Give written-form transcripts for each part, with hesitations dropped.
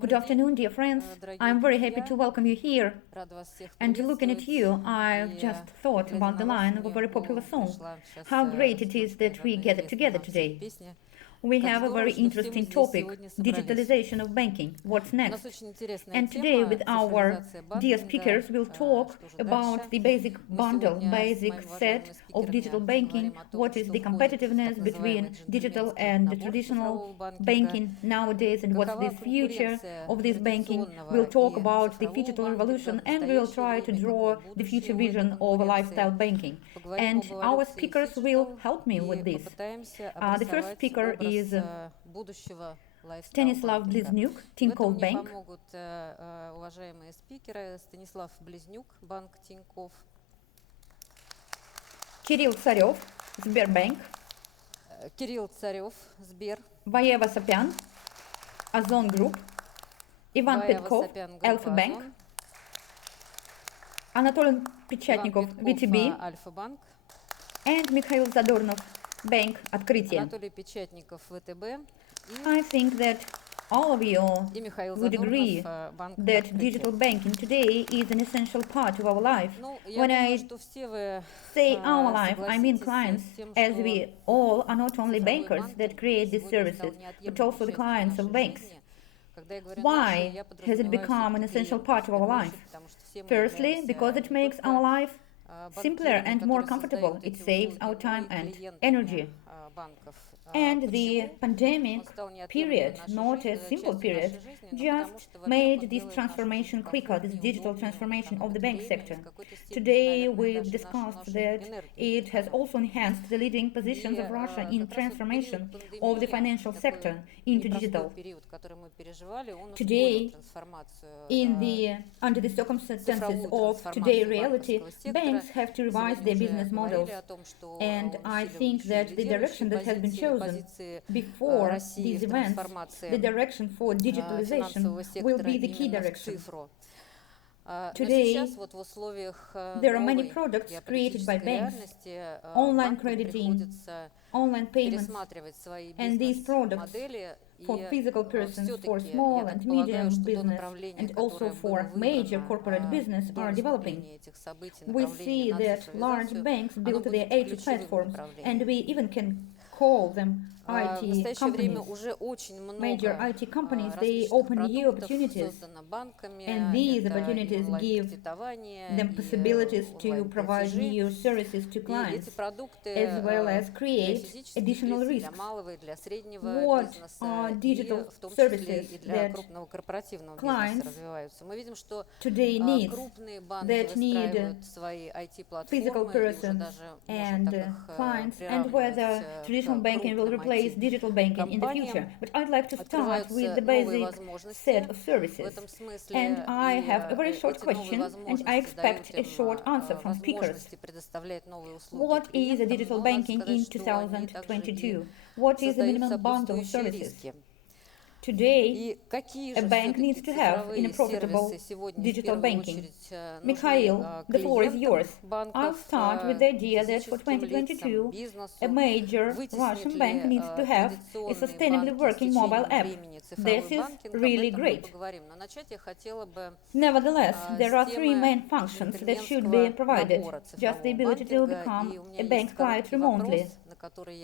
Good afternoon, dear friends. I'm very happy to welcome you here. And looking at you, I've just thought about the line of a very popular song. How great it is that we gathered together today. We have a very interesting topic, digitalization of banking. What's next? And today with our dear speakers, we'll talk about the basic bundle, basic set of digital banking, what is the competitiveness between digital and the traditional banking nowadays, and what's the future of this banking. We'll talk about the phygital revolution, and we'll try to draw the future vision of a lifestyle banking. And our speakers will help me with this. The first speaker is Stanislav Bliznyuk, Tinkoff Bank. Уважаемые спикеры, Stanislav Bliznyuk, банк Tinkoff. Kirill Tsarev, Sberbank. Kirill Tsarev, Sber. Vahe Ovasapyan, Ozon Group. Ivan Pyatkov, Alfa-Bank. Anatoly Pechatnikov, VTB. Alfa-Bank. And Mikhail Zadornov, Bank Otkritie. Anatoly Pechatnikov, VTB. I think that all of you would agree that digital banking today is an essential part of our life. When I say our life, I mean clients, as we all are not only bankers that create these services, but also the clients of banks. Why has it become an essential part of our life? Firstly, because it makes our life simpler and more comfortable. It saves our time and energy. And the pandemic period, not a simple period, just made this transformation quicker, this digital transformation of the bank sector. Today we've discussed that it has also enhanced the leading positions of Russia in transformation of the financial sector into digital. Today, under the circumstances of today's reality, banks have to revise their business models, and I think that the direction that has been chosen before these events, the direction for digitalization, will be the key direction. Today, there are many products created by banks, online crediting, online payments, and these products for physical persons, for small and medium business, and also for major corporate business are developing. We see that large banks build their IT platforms, and we even can call them IT companies. Major IT companies, they open new opportunities, and these opportunities give them possibilities to provide new services to clients, as well as create additional risks. What are digital services that clients today need, that need physical persons and clients, and whether traditional banking will replace digital banking in the future? But I'd like to start with the basic set of services. And I have a very short question, and I expect a short answer from speakers. What is a digital banking in 2022? What is the minimum bundle of services? Today, a bank needs to have in a profitable digital banking. Mikhail, the floor is yours. I'll start with the idea that for 2022, a major Russian bank needs to have a sustainably working mobile app. This is really great. Nevertheless, there are three main functions that should be provided. Just the ability to become a bank client remotely.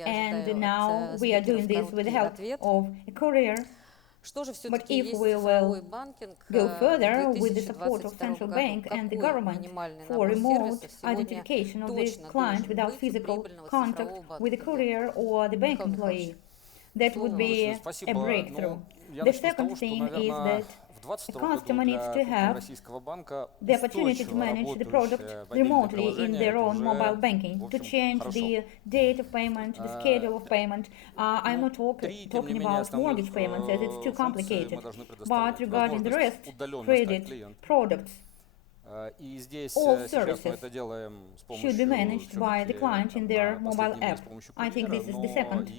And now we are doing this with the help of a courier. But if we will go further with the support of central bank and the government for remote identification of the client without physical contact with the courier or the bank employee, that would be a breakthrough. The second thing is that a customer needs to have the opportunity to manage the product remotely in their own mobile banking, to change the date of payment, the schedule of payment. I'm not talking about mortgage payments, as it's too complicated, but regarding the rest, credit, products, all services should be managed by the client in their mobile app. I think this is the second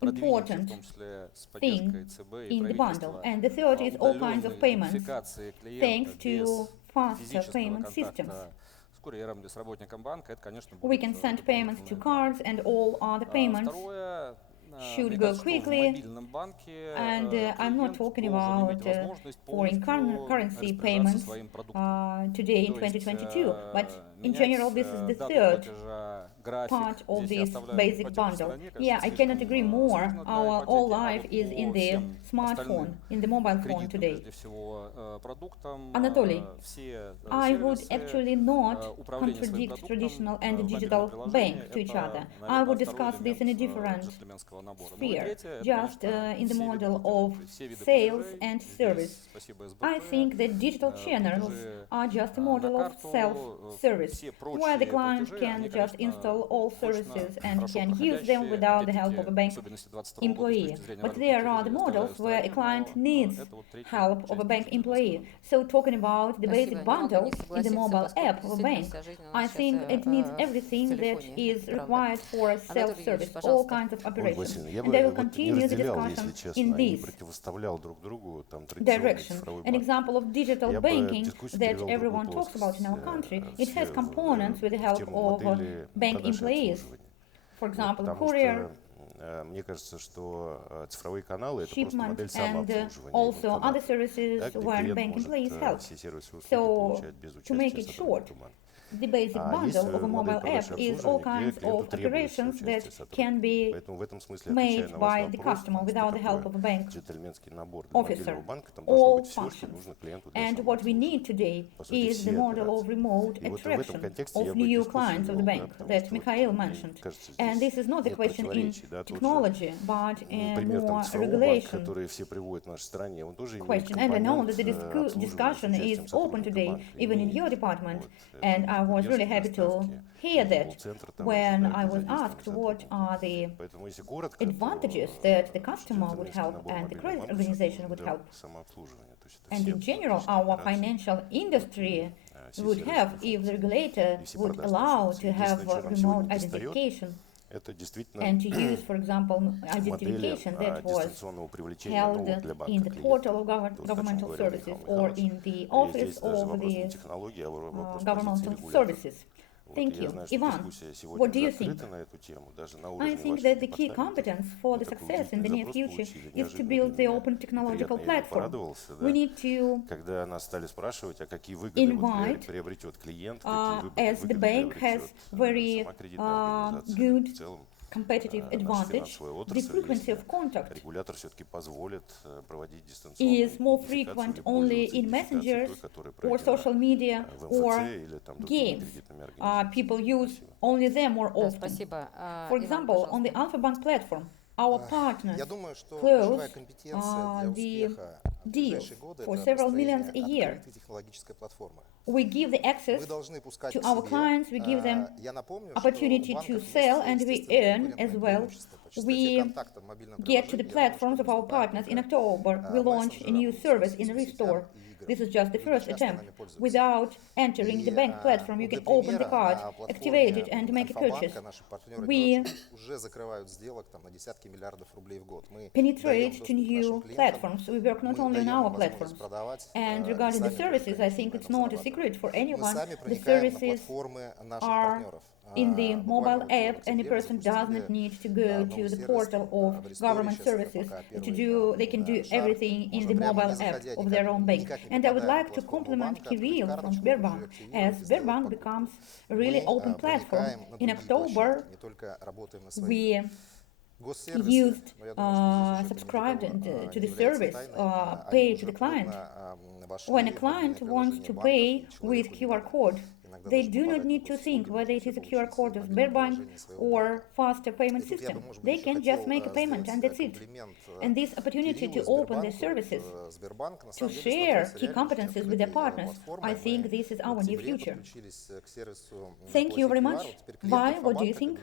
important thing in the bundle. And the third is all kinds of payments, thanks to faster payment systems. We can send payments to cards and all other payments should go quickly, and I'm not talking about foreign currency payments today in 2022, but in general this is the third part of this basic bundle. Yeah, I cannot agree more. Our whole life is in the smartphone, in the mobile phone today. Anatoly, I would actually not contradict traditional and digital bank to each other. I would discuss this in a different sphere, just in the model of sales and service. I think that digital channels are just a model of self-service, where the client can just install all services and can use them without the help of a bank employee. But there are the models where a client needs help of a bank employee. So talking about the basic bundle in the mobile app of a bank, I think it needs everything that is required for self-service, all kinds of operations. And I will continue the discussion in this direction. An example of digital banking that everyone talks about in our country, it has components with the help of bank employees. For example, courier, shipment, and also other services where bank employees help. So, to make it short, the basic bundle of a mobile app is all kinds of operations that can be made by the customer without the help of a bank officer, all functions. And what we need today is the model of remote attraction of new clients of the bank that Mikhail mentioned. And this is not a question in technology, but more regulation question. And I know that the discussion is open today, even in your department, and I was really happy to hear that when I was asked what are the advantages that the customer would help and the credit organization would help. And in general, our financial industry would have if the regulator would allow to have remote identification and to use, for example, identification that was held in the portal of governmental services or in the office of the governmental services. Thank you. Ivan, what do you think? I think that the key competence for the success in the near future is to build the open technological platform. We need to invite, as the bank has very good competitive advantage, the frequency of contact is more frequent only in messengers or social media or games. People use only them more often. For example, on the Alfa-Bank platform, our partners close the deals for several millions a year. We give the access to our clients, we give them opportunity to sell, and we earn as well. We get to the platforms of our partners. In October, we launch a new service in Restore. This is just the first attempt. Without entering the bank platform, you can open the card, activate it, and make a purchase. We penetrate to new platforms. We work not only on our platforms. And regarding the services, I think it's not a secret for anyone. The services are in the mobile app. Any person does not need to go to the portal of government services to do. They can do everything in the mobile app of their own bank. And I would like to compliment Kirill from Sberbank, as Sberbank becomes a really open platform. In October, we subscribed to the service, pay to the client. When a client wants to pay with QR code, they do not need to think whether it is a QR code of Sberbank or faster payment system. They can just make a payment and that's it. And this opportunity to open the services, to share key competencies with their partners, I think this is our new future. Thank you very much. Vahe, what do you think?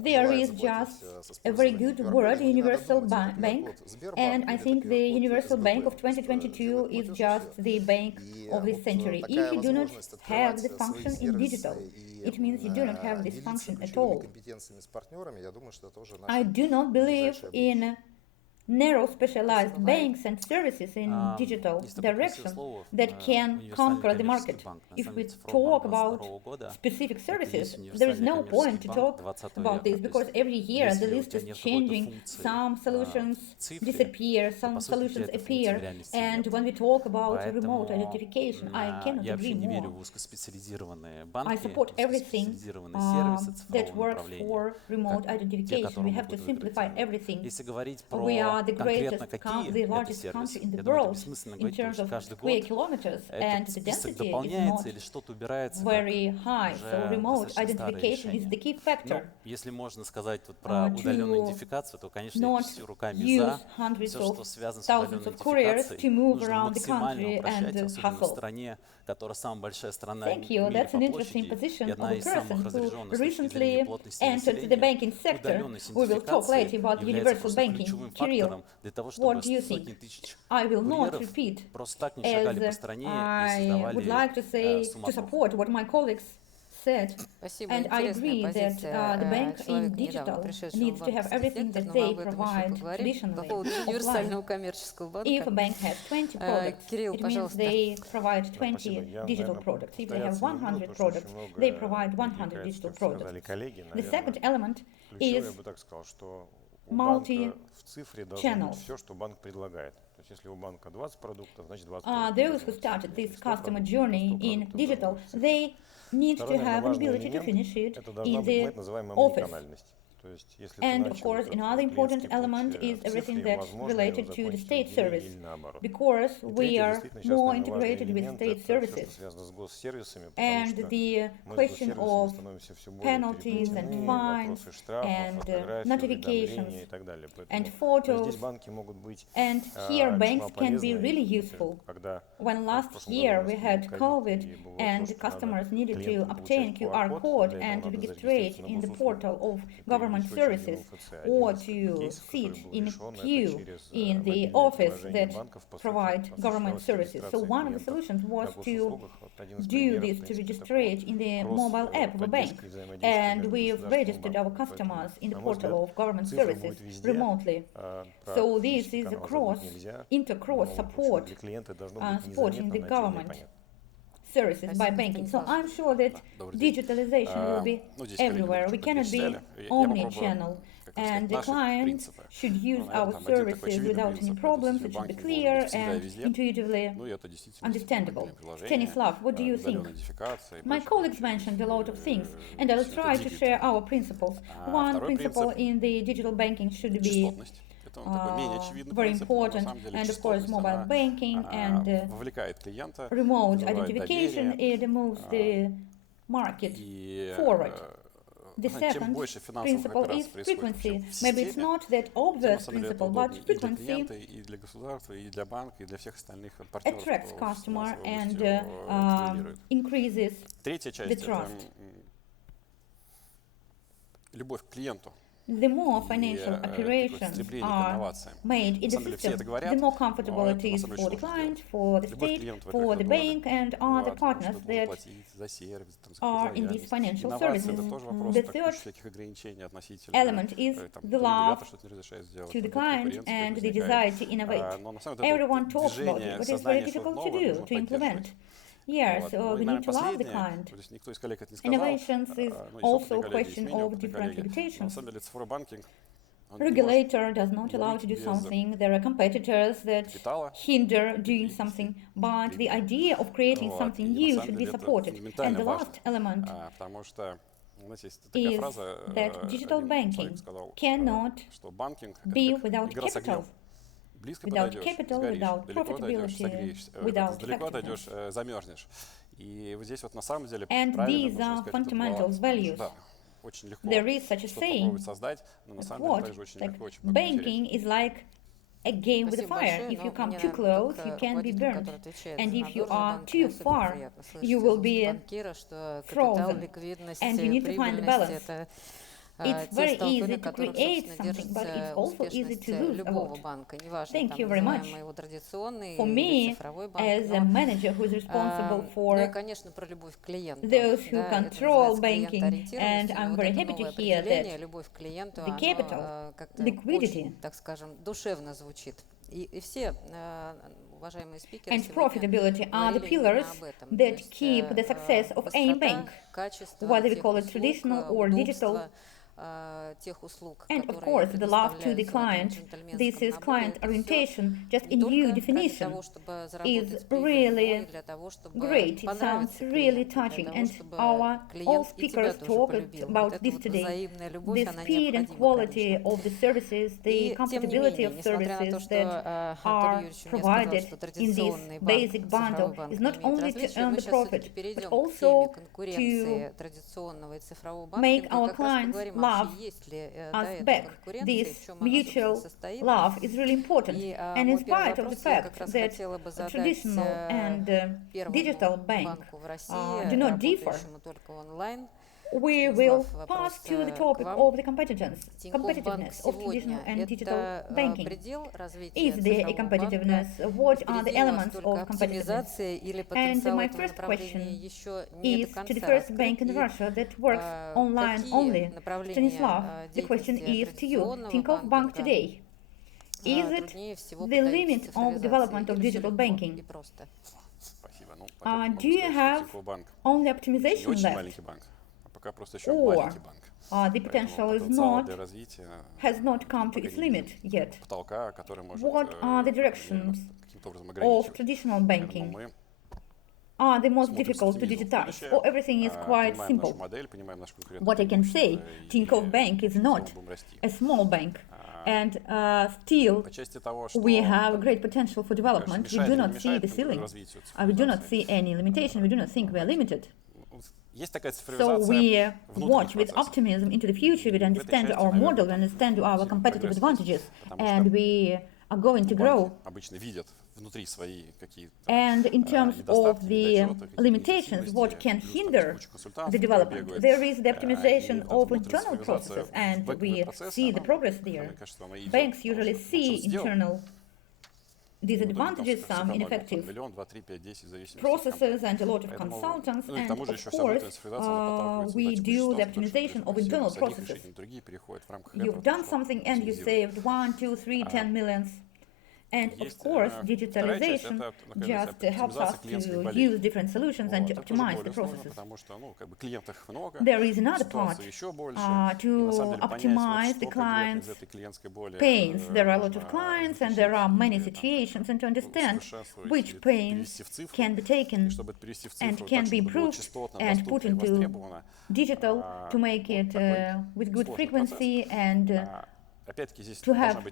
There is just a very good word, Universal Bank, and I think the Universal Bank of 2022 is just the bank of this century. If you do not have the function in digital, it means you do not have this function at all. I do not believe in narrow specialized banks and services in digital direction that can conquer the market. If we talk about specific services, there is no point to talk about this because every year the list is changing. Some solutions disappear, some solutions appear, and when we talk about remote identification, I cannot agree more. I support everything that works for remote identification. We have to simplify everything. We are the largest country in the world in terms of square kilometers, and the density is not very high. So remote identification is the key factor. Если можно сказать про удаленную идентификацию, то, конечно, я всеми руками за все, что связано с удаленной идентификацией, нужно максимально упрощать, особенно в стране, которая самая большая страна в мире по площади и одна из самых разряженных с точки зрения плотности населения. Удаленная идентификация ключевым фактором для того, чтобы сотни тысяч курьеров просто так не шагали по стране и создавали суматоху. And I agree that the bank in digital needs to have everything that they provide traditionally offline. If a bank has 20 products, it means they provide 20 digital products. If they have 100 products, they provide 100 digital products. The second element is multi-channels. Those who started this customer journey in digital, they need to have an ability to finish it in the office. And of course, another important element is everything that's related to the state service, because we are more integrated with state services. And the question of penalties and fines and notifications and photos, and here banks can be really useful. When last year we had COVID and customers needed to obtain QR code and registrate in the portal of government services or to sit in a queue in the office that provide government services. So one of the solutions was to do this, to registrate in the mobile app of a bank. And we've registered our customers in the portal of government services remotely. So this is a inter-cross support, supporting the government services by banking. So I'm sure that digitalization will be everywhere. We cannot be omni-channel, and the client should use our services without any problems. It should be clear and intuitively understandable. Stanislav, what do you think? My colleagues mentioned a lot of things, and I'll try to share our principles. One principle in the digital banking should be very important, and of course mobile banking and remote identification, it moves the market forward. The second principle is frequency. Maybe it's not that obvious principle, but frequency attracts customer and increases the trust. The more financial operations are made in the system, the more comfortable it is for the client, for the state, for the bank, and other partners that are in these financial services. The third element is the love to the client and the desire to innovate. Everyone talks about it, but it's very difficult to do, to implement. Yes, we need to love the client. Innovations is also a question of different regulations. Regulator does not allow to do something. There are competitors that hinder doing something, but the idea of creating something new should be supported. And the last element is that digital banking cannot be without capital. Without capital, without profitability, without effectiveness. And these are fundamental values. There is such a saying, banking is like a game with a fire. If you come too close, you can be burned. And if you are too far, you will be frozen. And you need to find the balance. It's very easy to create something, but it's also easy to lose a lot. Thank you very much. For me, as a manager who is responsible for those who control banking, and I'm very happy to hear that the capital, liquidity, and profitability are the pillars that keep the success of any bank, whether we call it traditional or digital. And of course, the love to the client, this is client orientation, just a new definition, is really great. It sounds really touching, and all speakers talked about this today. The speed and quality of the services, the compatibility of services that are provided in this basic bundle is not only to earn the profit, but also to make our clients love us back. This mutual love is really important. And in spite of the fact that traditional and digital bank do not differ, we will pass to the topic of the competitiveness of traditional and digital banking. Is there a competitiveness? What are the elements of competitiveness? And my first question is to the first bank in Russia that works online only. Stanislav, the question is to you. Tinkoff Bank today. Is it the limit of development of digital banking? Do you have only optimization left? Or the potential has not come to its limit yet. What are the directions of traditional banking? Are they most difficult to digitize, or everything is quite simple? What I can say, Tinkoff Bank is not a small bank, and still we have great potential for development. We do not see the ceiling. We do not see any limitation. We do not think we are limited. So we watch with optimism into the future. We understand our model, we understand our competitive advantages, and we are going to grow. And in terms of the limitations, what can hinder the development, there is the optimization of internal processes, and we see the progress there. Banks usually see internal disadvantages, some ineffective processes and a lot of consultants, and of course we do the optimization of internal processes. You've done something and you saved 1, 2, 3, 10 millions. And of course, digitalization just helps us to use different solutions and to optimize the processes. There is another part to optimize the client's pains. There are a lot of clients and there are many situations, and to understand which pains can be taken and can be improved and put into digital to make it with good frequency and to have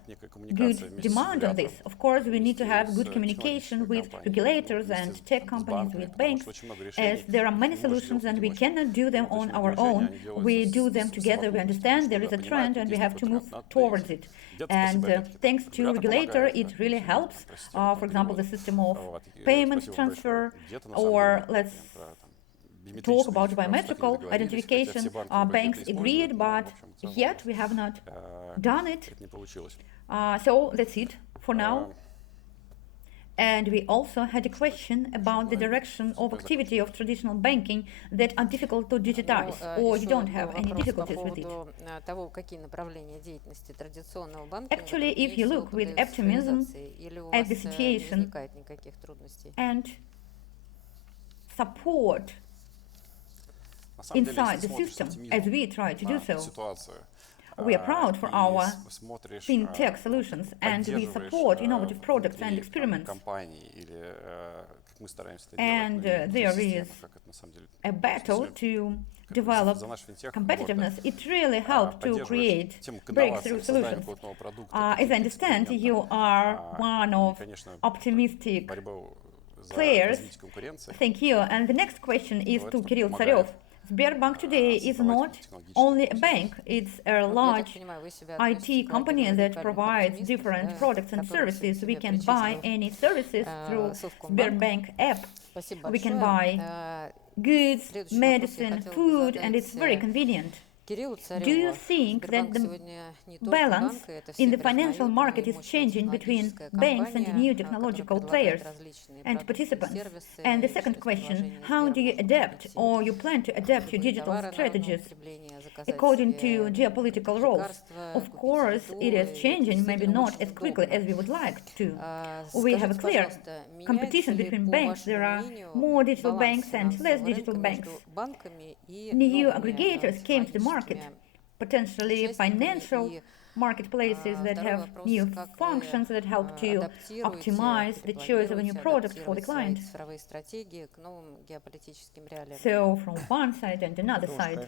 good demand on this. Of course, we need to have good communication with regulators and tech companies, with banks, as there are many solutions and we cannot do them on our own. We do them together, we understand there is a trend and we have to move towards it. And thanks to regulator, it really helps. For example, the system of payment transfer, or let's talk about biometrical identification. Banks agreed, but yet we have not done it. So that's it for now. And we also had a question about the direction of activity of traditional banking that are difficult to digitize, or you don't have any difficulties with it. Actually, if you look with optimism at the situation and support inside the system, as we try to do so, we are proud for our fintech solutions, and we support innovative products and experiments. And there is a battle to develop competitiveness. It really helped to create breakthrough solutions. As I understand, you are one of optimistic players. Thank you. And the next question is to Kirill Tsarev. Sberbank today is not only a bank, it's a large IT company that provides different products and services. We can buy any services through Sberbank app. We can buy goods, medicine, food, and it's very convenient. Do you think that the balance in the financial market is changing between banks and new technological players and participants? And the second question, how do you adapt or you plan to adapt your digital strategies according to geopolitical roles? Of course, it is changing, maybe not as quickly as we would like to. We have a clear competition between banks. There are more digital banks and less digital banks. New aggregators came to the market, potentially financial marketplaces that have new functions that help to optimize the choice of a new product for the client. So from one side and another side,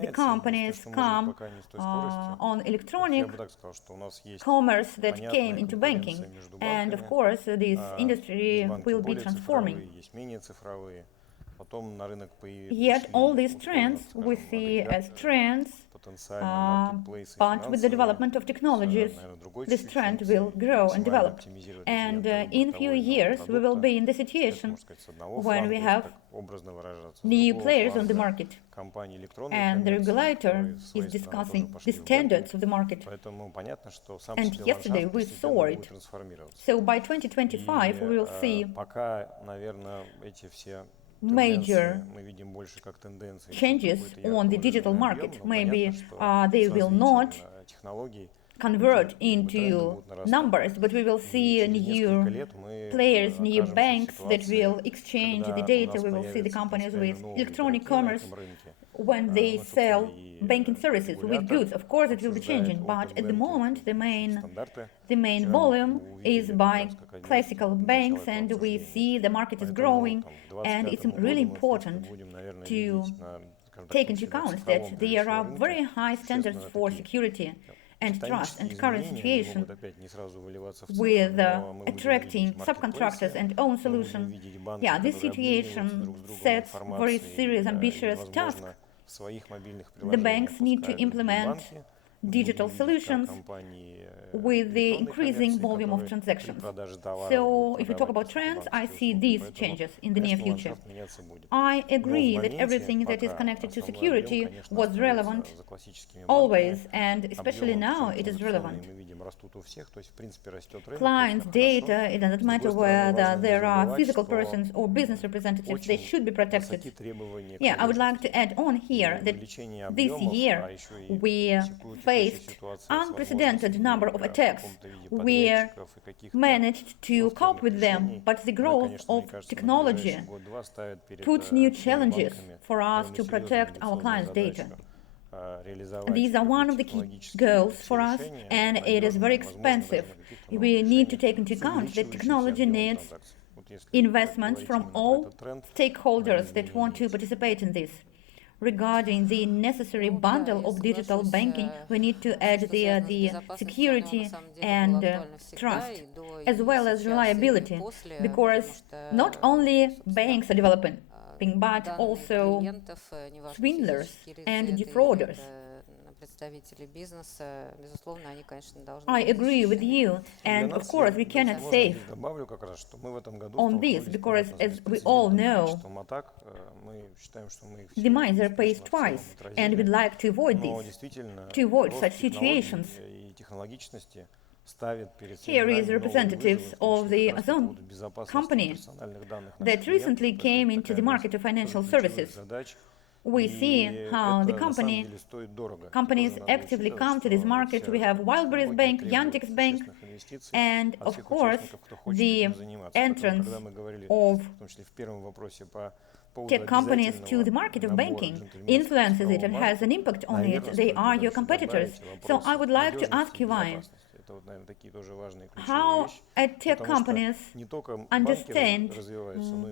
the companies come on electronic commerce that came into banking, and of course this industry will be transforming. Yet all these trends we see as trends, but with the development of technologies, this trend will grow and develop. And in a few years, we will be in the situation when we have new players on the market, and the regulator is discussing the standards of the market. And yesterday we saw it. So by 2025, we will see major changes on the digital market. Maybe they will not convert into numbers, but we will see new players, new banks that will exchange the data. We will see the companies with electronic commerce when they sell banking services with goods. Of course, it will be changing, but at the moment, the main volume is by classical banks, and we see the market is growing, and it's really important to take into account that there are very high standards for security and trust, and current situation with attracting subcontractors and own solution. Yeah, this situation sets very serious, ambitious tasks. The banks need to implement digital solutions with the increasing volume of transactions. So if we talk about trends, I see these changes in the near future. I agree that everything that is connected to security was relevant always, and especially now it is relevant. Clients' data, it doesn't matter whether there are physical persons or business representatives, they should be protected. Yeah, I would like to add on here that this year we faced unprecedented number of attacks. We managed to cope with them, but the growth of technology puts new challenges for us to protect our clients' data. These are one of the key goals for us, and it is very expensive. We need to take into account that technology needs investments from all stakeholders that want to participate in this. Regarding the necessary bundle of digital banking, we need to add the security and trust, as well as reliability, because not only banks are developing, but also swindlers and defrauders. I agree with you, and of course we cannot save on this, because as we all know, the miser pays twice, and we'd like to avoid this, to avoid such situations. Here is representatives of the Ozon company that recently came into the market of financial services. We see how the companies actively come to this market. We have Wildberries Bank, Yandex Bank, and of course the entrance of tech companies to the market of banking influences it and has an impact on it. They are your competitors. So I would like to ask you, Vahe, how tech companies understand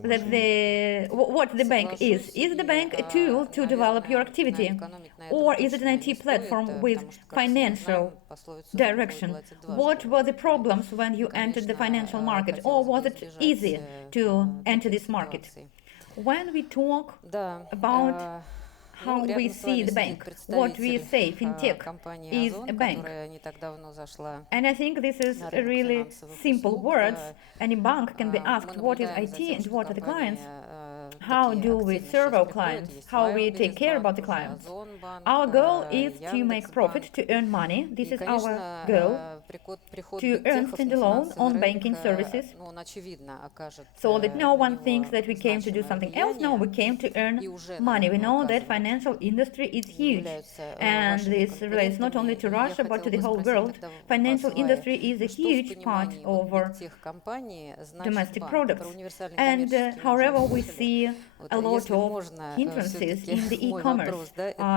that what the bank is. Is the bank a tool to develop your activity, or is it an IT platform with financial direction? What were the problems when you entered the financial market, or was it easy to enter this market? When we talk about how we see the bank, what we say, fintech is a bank. And I think this is really simple words. Any bank can be asked what is IT and what are the clients. how do we serve our clients, how we take care about the clients. Our goal is to make profit, to earn money. This is our goal, to earn standalone on banking services, so that no one thinks that we came to do something else. No, we came to earn money. We know that financial industry is huge, and this relates not only to Russia but to the whole world. Financial industry is a huge part of our domestic products, and however, we see a lot of hindrances in the e-commerce.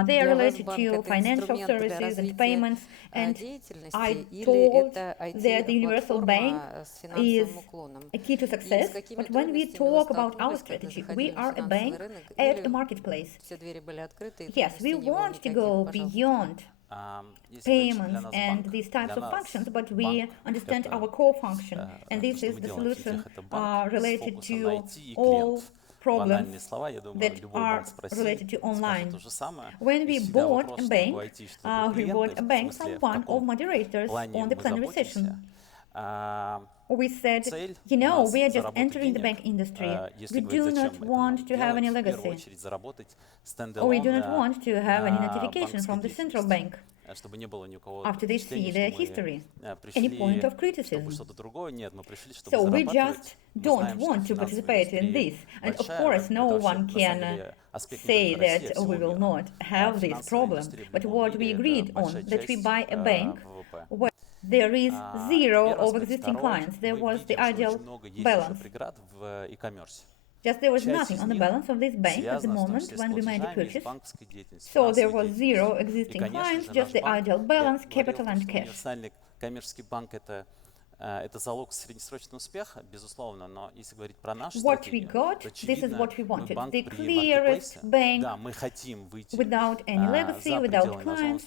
They are related to financial services and payments, and I told that the universal bank is a key to success, but when we talk about our strategy, we are a bank at a marketplace. Yes, we want to go beyond payments and these types of functions, but we understand our core function, and this is the solution related to all problems that are related to online. When we bought a bank from one of moderators on the plenary session. We said, you know, we are just entering the bank industry. We do not want to have any legacy. Or we do not want to have any notification from the central bank after they see their history, any point of criticism. So we just don't want to participate in this. And of course, no one can say that we will not have this problem. But what we agreed on, that we buy a bank where there is zero of existing clients. There was the ideal balance. Just there was nothing on the balance of this bank at the moment when we made the purchase. So there was zero existing clients, just the ideal balance, capital and cash. What we got, this is what we wanted. The clearest bank without any legacy, without clients.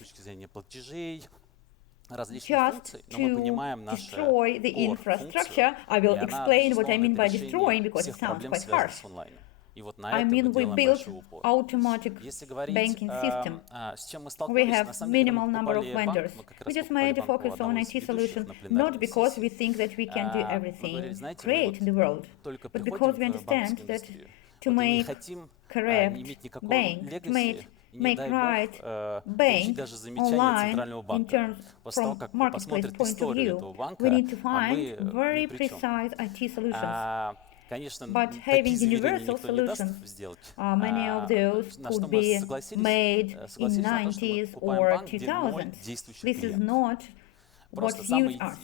Just to destroy the infrastructure. I will explain what I mean by destroying, because it sounds quite harsh. I mean, we built automatic banking system. We have minimal number of vendors. We just made a focus on IT solution, not because we think that we can do everything great in the world, but because we understand that to make correct bank, to make right bank online in terms from marketplace point of view, we need to find very precise IT solutions. But having universal solutions, many of those could be made in 90s or 2000s. This is not what suits us.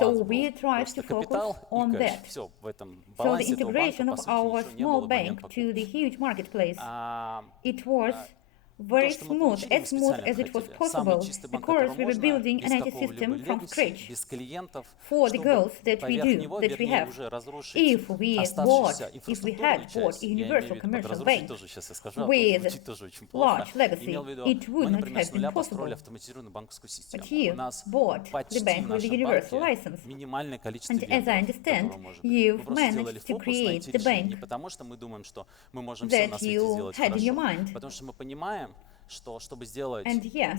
So we tried to focus on that. So the integration of our small bank to the huge marketplace, it was very smooth, as smooth as it was possible, because we were building an IT system from scratch for the goals that we have. If we had bought a universal commercial bank with large legacy, it would not have been possible. But you bought the bank with a universal license. And as I understand, you've managed to create the bank that you had in your mind. And yes,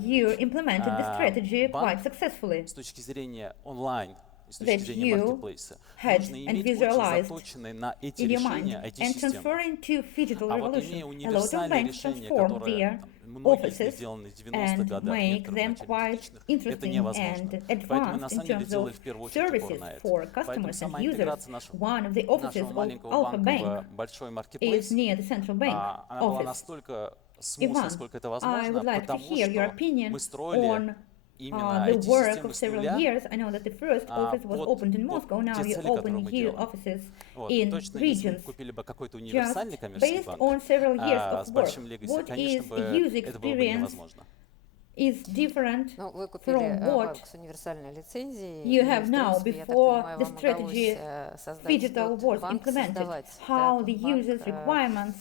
you implemented the strategy quite successfully. That you had and visualized in your mind, and transferring to phygital revolution. A lot of banks transform their offices and make them quite interesting and advanced in terms of services for customers and users. One of the offices of Alfa-Bank is near the central bank office. Ivan, I would like to hear your opinion on the work of several years. I know that the first office was opened in Moscow. Now you open new offices in regions. Just based on several years of work, what is user experience is different from what you have now before the strategy phygital was implemented, how the user's requirements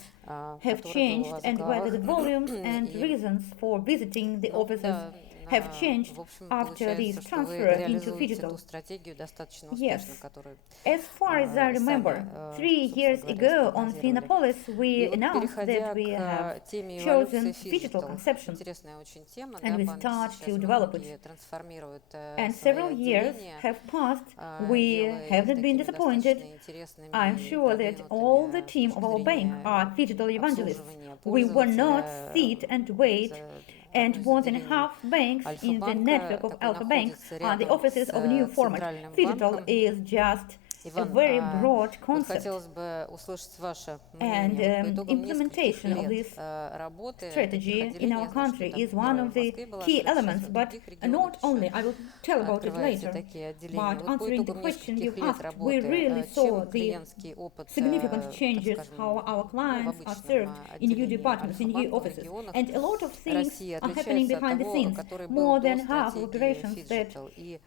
have changed, and whether the volumes and reasons for visiting the offices have changed after this transfer into phygital. Yes. As far as I remember, 3 years ago on Finapolis, we announced that we have chosen phygital conception and we start to develop it. And several years have passed. We haven't been disappointed. I'm sure that all the team of our bank are phygital evangelists. We will not sit and wait, and more than half banks in the network of Alfa-Bank are the offices of a new format. Phygital is just a very broad concept, and implementation of this strategy in our country is one of the key elements, but not only, I will tell about it later, but answering the question you asked, we really saw the significant changes how our clients are served in new departments, in new offices, and a lot of things are happening behind the scenes. More than half of operations that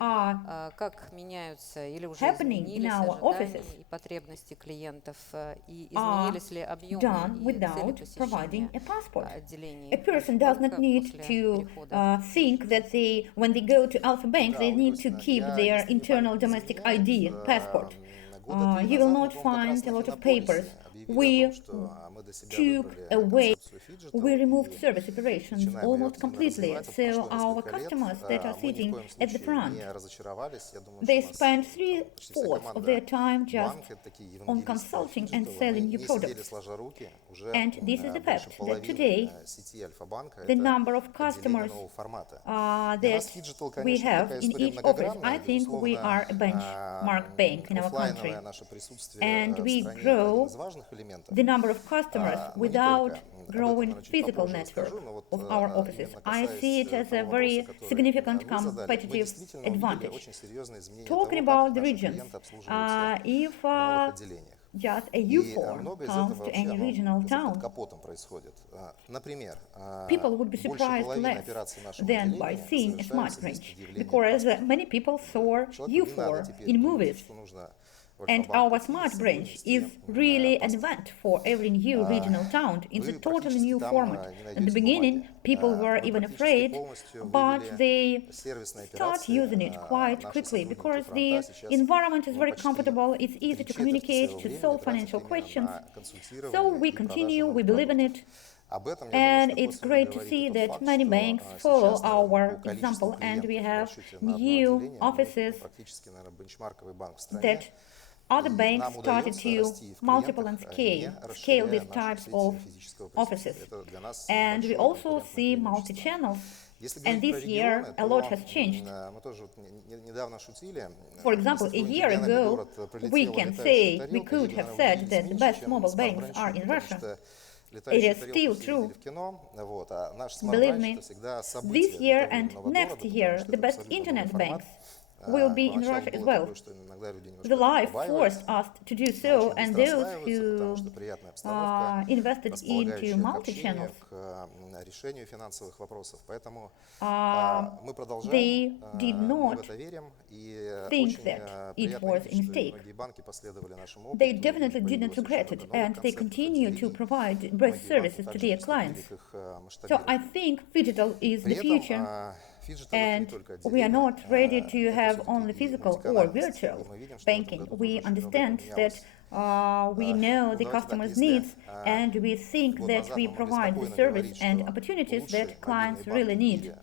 are happening in our offices are done without providing a passport. A person does not need to think that when they go to Alfa-Bank, they need to keep their internal domestic ID, passport. You will not find a lot of papers. We took away, we removed service operations almost completely, so our customers that are sitting at the front, they spend 3/4 of their time just on consulting and selling new products. And this is the fact that today the number of customers that we have in each office, I think we are a benchmark bank in our country, and we grow the number of customers without growing physical network of our offices. I see it as a very significant competitive advantage. Talking about the regions, if just a U4 comes to any regional town, people would be surprised less than by seeing a smart branch, because many people saw U4 in movies. And our smart branch is really an event for every new regional town. It's a totally new format. At the beginning, people were even afraid, but they start using it quite quickly because the environment is very comfortable, it's easy to communicate, to solve financial questions. So we continue, we believe in it. And it's great to see that many banks follow our example, and we have new offices that other banks started to multiple and scale these types of offices. And we also see multi-channels. And this year, a lot has changed. For example, a year ago, we could have said that the best mobile banks are in Russia. It is still true. Believe me, this year and next year, the best internet banks will be in Russia as well. The life forced us to do so, and those who invested into multi-channels, they did not think that it was a mistake. They definitely did not regret it, and they continue to provide best services to their clients. So I think phygital is the future. And we are not ready to have only physical or virtual banking. We understand that we know the customer's needs, and we think that we provide the service and opportunities that clients really need.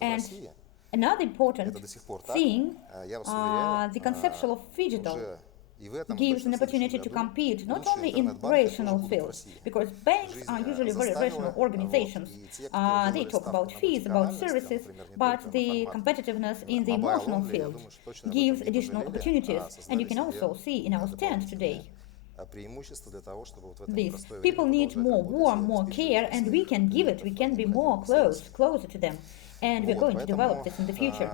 And another important thing, the conception of phygital gives an opportunity to compete not only in rational fields, because banks are usually very rational organizations. They talk about fees, about services, but the competitiveness in the emotional field gives additional opportunities, and you can also see in our stand today. These people need more warmth, more care, and we can give it. We can be more closer to them, and we're going to develop this in the future.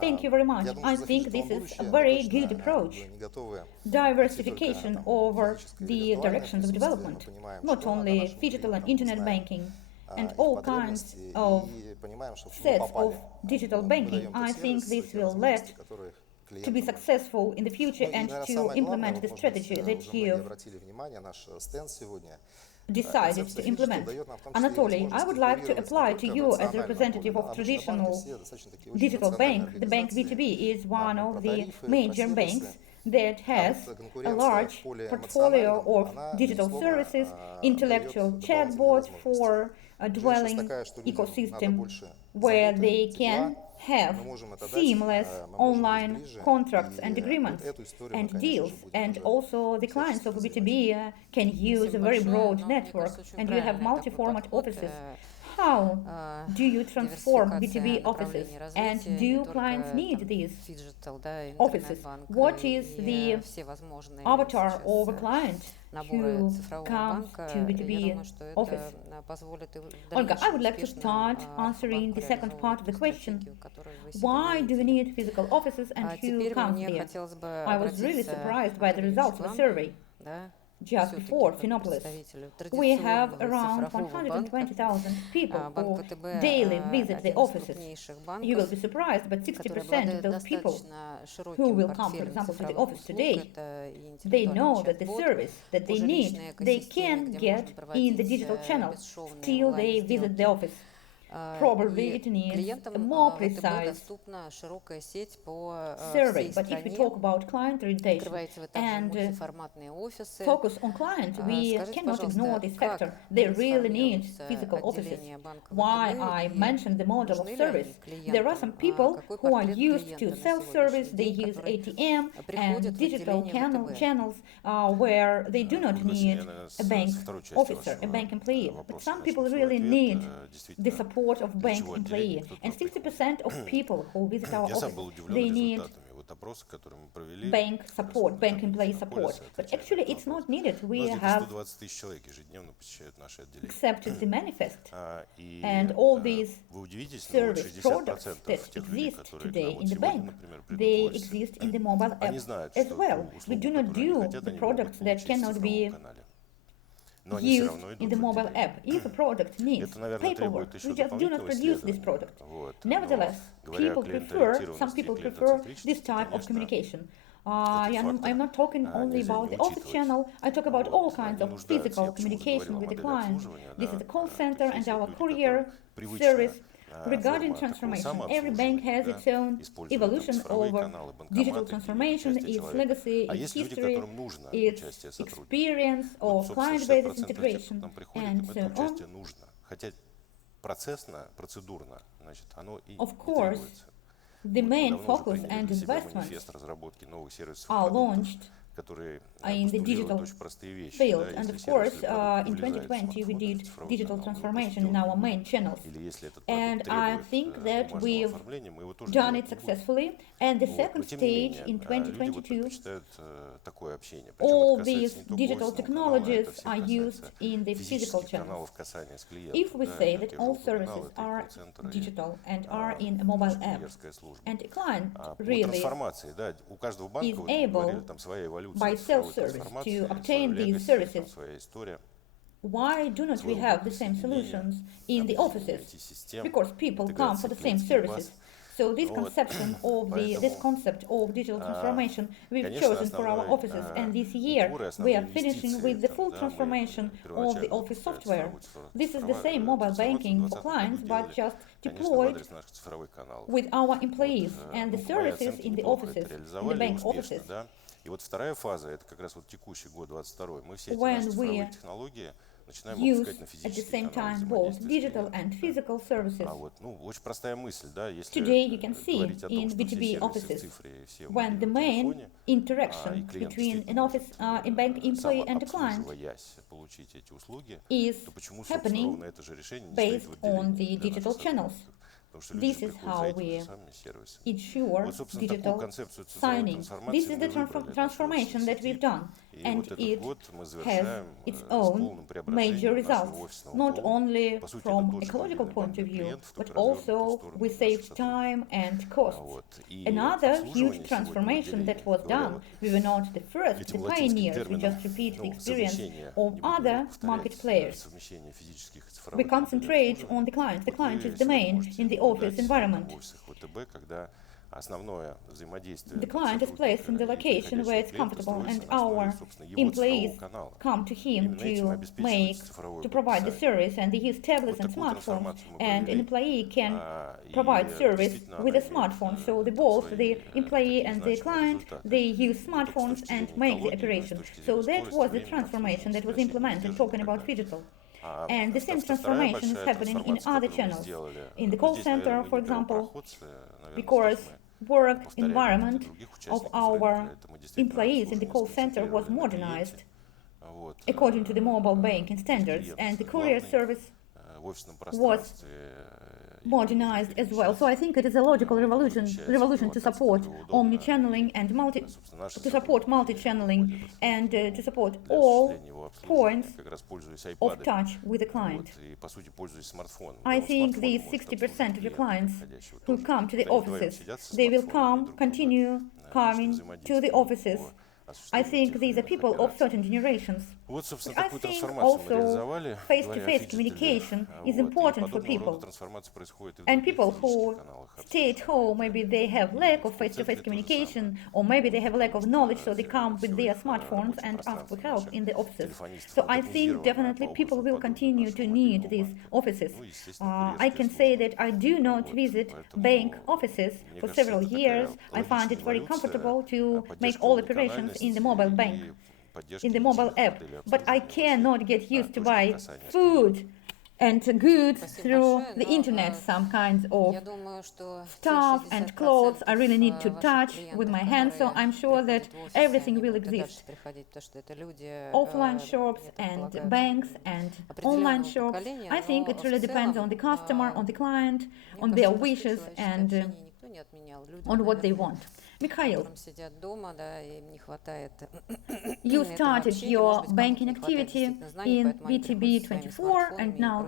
Thank you very much. I think this is a very good approach. Diversification over the directions of development, not only phygital and internet banking, and all kinds of sets of digital banking. I think this will lead to be successful in the future and to implement the strategy that you decided to implement. Anatoly, I would like to apply to you as a representative of traditional digital bank. The bank VTB is one of the major banks that has a large portfolio of digital services, intellectual chatbot for a dwelling ecosystem where they can have seamless online contracts and agreements and deals, and also the clients of B2B can use a very broad network, and you have multi-format offices. How do you transform B2B offices, and do clients need these offices? What is the avatar of a client who comes to B2B office? Olga, I would like to start answering the second part of the question. Why do we need physical offices and who comes here? I was really surprised by the results of the survey. Just before Phenopolis, we have around 120,000 people who daily visit the offices. You will be surprised, but 60% of those people who will come, for example, to the office today, they know that the service that they need, they can get in the digital channel. Still, they visit the office. Probably it needs a more precise survey, but if we talk about client orientation and focus on clients, we cannot ignore this factor. They really need physical offices. Why I mentioned the model of service? There are some people who are used to self-service, they use ATM and digital channels where they do not need a bank officer, a bank employee. But some people really need the support of bank employee, and 60% of people who visit our office, they need bank support, bank employee support. But actually it's not needed. We have accepted the manifest, and all these service products that exist today in the bank, they exist in the mobile app as well. We do not do the products that cannot be used in the mobile app. If a product needs paperwork, we just do not produce this product. Nevertheless, some people prefer this type of communication. I'm not talking only about the office channel, I talk about all kinds of physical communication with the client. This is the call center and our courier service. Regarding transformation, every bank has its own evolution over digital transformation, its legacy, its history, its experience of client-based integration, and so on. Of course, the main focus and investments are launched in the digital field, and of course in 2020 we did digital transformation in our main channels, and I think that we've done it successfully. And the second stage in 2022, all these digital technologies are used in the physical channels. If we say that all services are digital and are in a mobile app, and a client really is able by self-service to obtain these services, why do not we have the same solutions in the offices? Because people come for the same services. So this concept of digital transformation we've chosen for our offices, and this year we are finishing with the full transformation of the office software. This is the same mobile banking for clients, but just deployed with our employees and the services in the offices, in the bank offices. И вот вторая фаза, это как раз вот текущий год 22-й, мы все эти When наши цифровые технологии начинаем выпускать на физические каналы взаимодействия. Очень простая мысль, да, если говорить о том, что все сервисы в цифре, все в телефоне, и клиент обслуживаясь получить эти услуги, то почему, собственно, ровно это же решение не стоит в отделении для наших сотрудников? This is how we ensure digital signing. This is the transformation that we've done, and it has its own major results, not only from ecological point of view, but also we saved time and costs. Another huge transformation that was done, we were not the first, the pioneers, we just repeat the experience of other market players. We concentrate on the client. The client is the main in the office environment. the client is placed in the location where it's comfortable, and our employees come to him to provide the service, and they use tablets and smartphones, and an employee can provide service with a smartphone. So both the employee and the client, they use smartphones and make the operation. So that was the transformation that was implemented, talking about phygital. And the same transformation is happening in other channels. In the call center, for example, because work environment of our employees in the call center was modernized according to the mobile banking standards, and the courier service was modernized as well. So I think it is a logical revolution to support omni-channeling and multi-channeling, and to support all points of touch with the client. I think these 60% of the clients who come to the offices, they will continue coming to the offices. I think these are people of certain generations. I think also face-to-face communication is important for people. And people who stay at home, maybe they have lack of face-to-face communication, or maybe they have a lack of knowledge, so they come with their smartphones and ask for help in the offices. So I think definitely people will continue to need these offices. I can say that I do not visit bank offices for several years. I find it very comfortable to make all operations in the mobile bank, in the mobile app, but I cannot get used to buy food and goods through the internet, some kinds of stuff and clothes I really need to touch with my hands, so I'm sure that everything will exist. Offline shops and banks and online shops, I think it really depends on the customer, on the client, on their wishes, and on what they want. Mikhail, you started your banking activity in VTB24, and now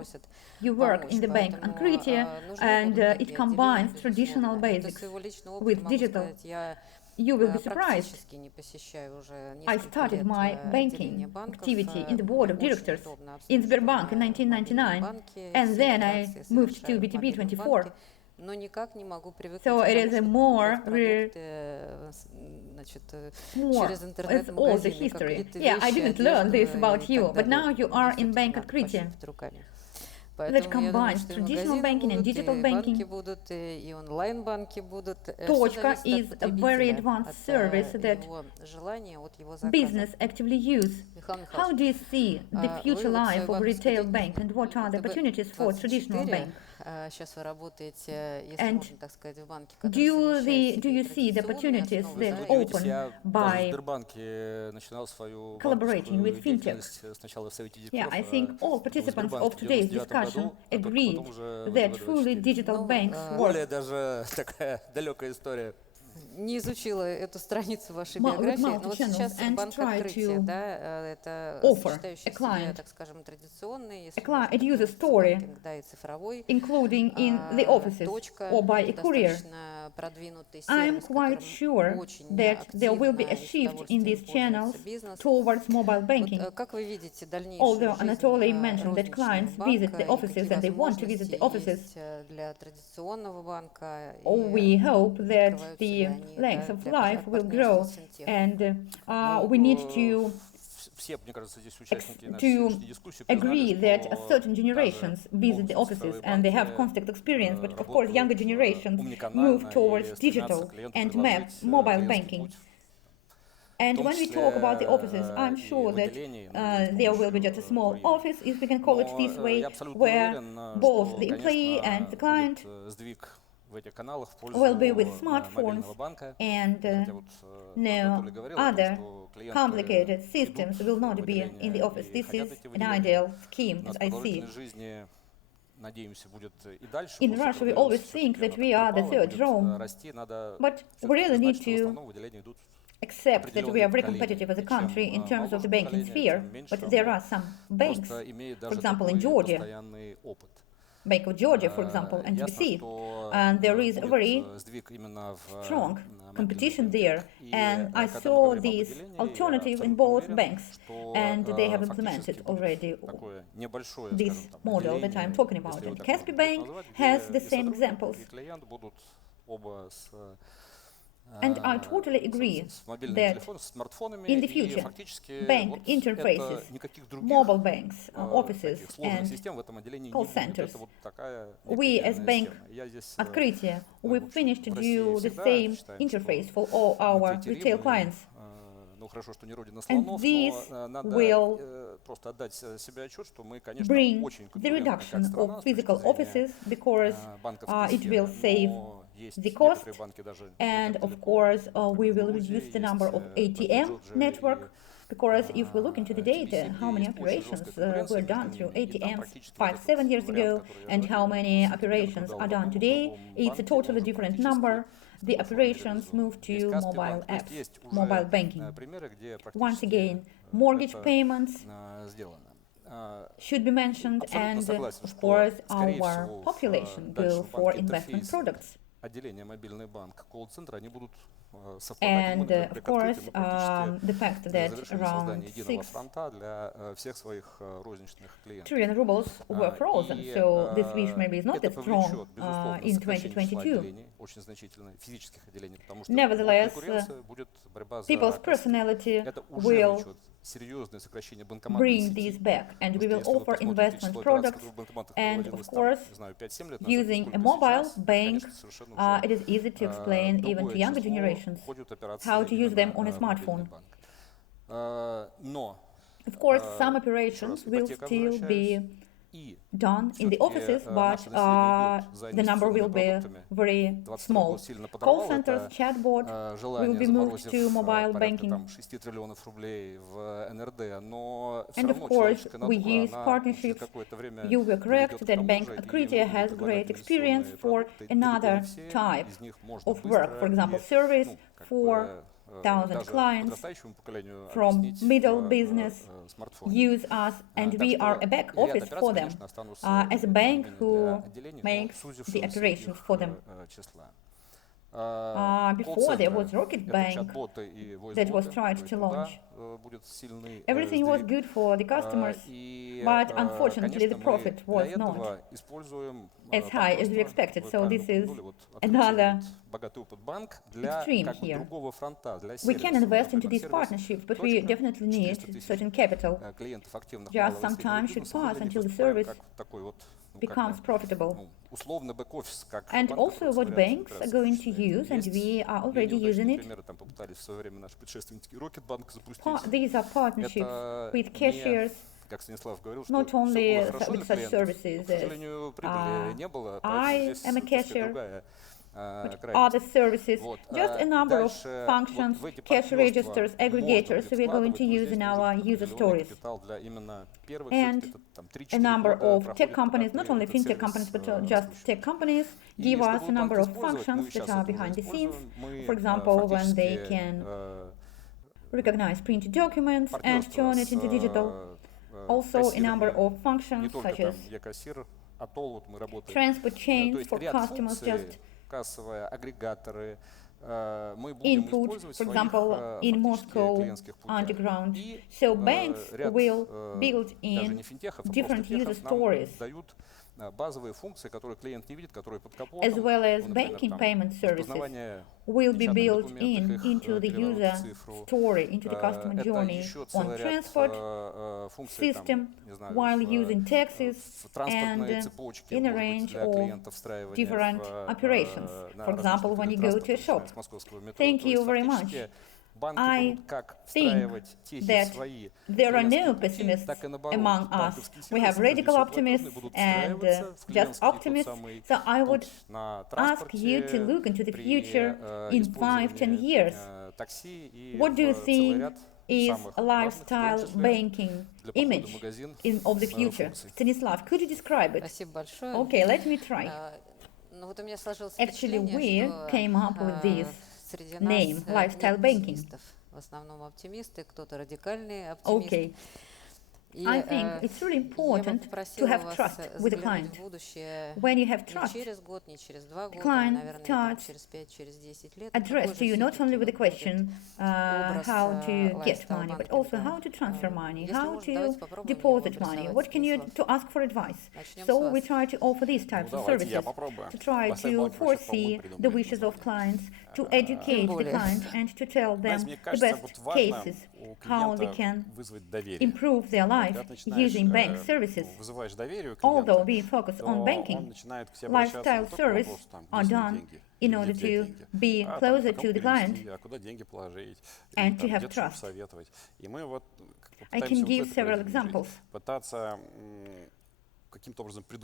you work in the bank Otkritie, and it combines traditional basics with digital. You will be surprised. I started my banking activity in the board of directors in Sberbank in 1999, and then I moved to VTB24. So it is a more it's all the history. Yeah, I didn't learn this about you, but now you are in Bank Otkritie. That combines traditional banking and digital banking. Точка is a very advanced service that business actually use. How do you see the future life of retail bank, and what are the opportunities for traditional bank? And do you see the opportunities that open by collaborating with fintechs? Yeah, I think all participants of today's discussion agreed that fully digital banks work. Не изучила эту страницу вашей биографии, но вот сейчас банк Открытие, да, это сочетающийся, так скажем, традиционный, да, и цифровой, including in the offices or by a courier. I'm quite sure that there will be a shift in these channels towards mobile banking. Although Anatoly mentioned that clients visit the offices and they want to visit the offices, we hope that the length of life will grow, and we need to agree that certain generations visit the offices and they have constant experience, but of course younger generations move towards digital and mobile banking. And when we talk about the offices, I'm sure that there will be just a small office, if we can call it this way, where both the employee and the client will be with smartphones, and no other complicated systems will not be in the office. This is an ideal scheme, as I see. In Russia, we always think that we are the third Rome, but we really need to accept that we are very competitive as a country in terms of the banking sphere, but there are some banks, for example, in Georgia, Bank of Georgia, for example, and TBC, and there is a very strong competition there, and I saw this alternative in both banks, and they have implemented already this model that I'm talking about, and Kaspi Bank has the same examples. And I totally agree that in the future, bank interfaces, mobile banks, offices, and call centers, we as bank Otkritie, we finished to do the same interface for all our retail clients. And this will bring the reduction of physical offices because it will save the cost, and of course we will reduce the number of ATM network, because if we look into the data, how many operations were done through ATMs 5-7 years ago and how many operations are done today, it's a totally different number. The operations move to mobile apps, mobile banking. Once again, mortgage payments should be mentioned, and of course our population go for investment products. And of course, the fact that around 6 trillion rubles were frozen, so this wish maybe is not as strong in 2022. Nevertheless, people's personality will bring these back, and we will offer investment products, and of course, using a mobile bank, it is easy to explain even to younger generations how to use them on a smartphone. Of course, some operations will still be done in the offices, but the number will be very small. Call centers, chatbot will be moved to mobile banking. And of course, we use partnerships. You were correct that Bank Otkritie has great experience for another type of work, for example, service for 1,000 clients from middle business use us, and we are a back office for them, as a bank who makes the operations for them. Before there was Rocket Bank that was tried to launch. Everything was good for the customers, but unfortunately the profit was not as high as we expected, so this is another extreme here. We can invest into these partnerships, but we definitely need certain capital. Just some time should pass until the service becomes profitable. And also what banks are going to use, and we are already using it. These are partnerships with cashiers, not only with such services as I am a cashier, but other services, just a number of functions, cash registers, aggregators, so we're going to use in our user stories. And a number of tech companies, not only fintech companies, but just tech companies, give us a number of functions that are behind the scenes. For example, when they can recognize printed documents and turn it into digital. Also a number of functions such as transport chains for customers, just input, for example, in Moscow underground. So banks will build in different user stories, as well as banking payment services will be built into the user story, into the customer journey on transport system, while using taxis and in a range of different operations. For example, when you go to a shop. Thank you very much. I think that there are no pessimists among us. We have radical optimists and just optimists. So I would ask you to look into the future in 5-10 years. What do you think is a lifestyle banking image of the future? Stanislav, could you describe it? Okay, let me try. Actually, we came up with this name, lifestyle banking. Okay. I think it's really important to have trust with the client. When you have trust, the client starts address to you not only with the question how to get money, but also how to transfer money, how to deposit money, what can you do to ask for advice. So we try to offer these types of services to try to foresee the wishes of clients, to educate the client and to tell them the best cases, how they can improve their life using bank services. Although we focus on banking, lifestyle services are done in order to be closer to the client and to have trust. I can give several examples.